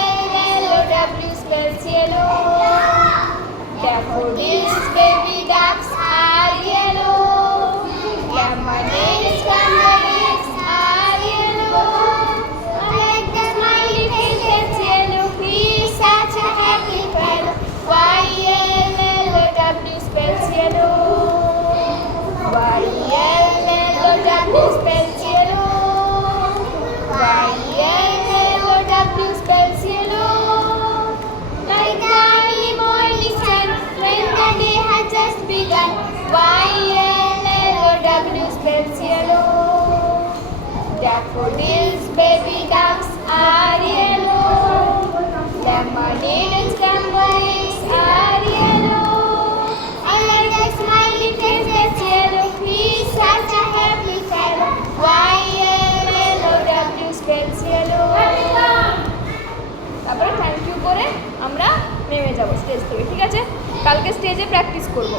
Y-E-L-L-O-W spells yellow. Daffodils, baby ducks are yellow. Lemonades, cranberries are yellow. Like the smiley face that's yellow, he's such a happy fellow. Y-E-L-L-O-W spells yellow. Y-E-L-L-O-W spells yellow. Y-E-L-L-O-W spells yellow. Like the early morning sun when the day has just begun. Y-E-L-L-O-W spells yellow. Daffodils, baby ducks are yellow. Lemonades, cranberries are yellow. And like a smiley face that's yellow, he's such a happy fellow. Y-E-L-L-O-W spells yellow. তারপরে thank you করে আমরা নেমে যাব stage থেকে, ঠিক আছে? কালকে স্টেজে প্র্যাকটিস করব।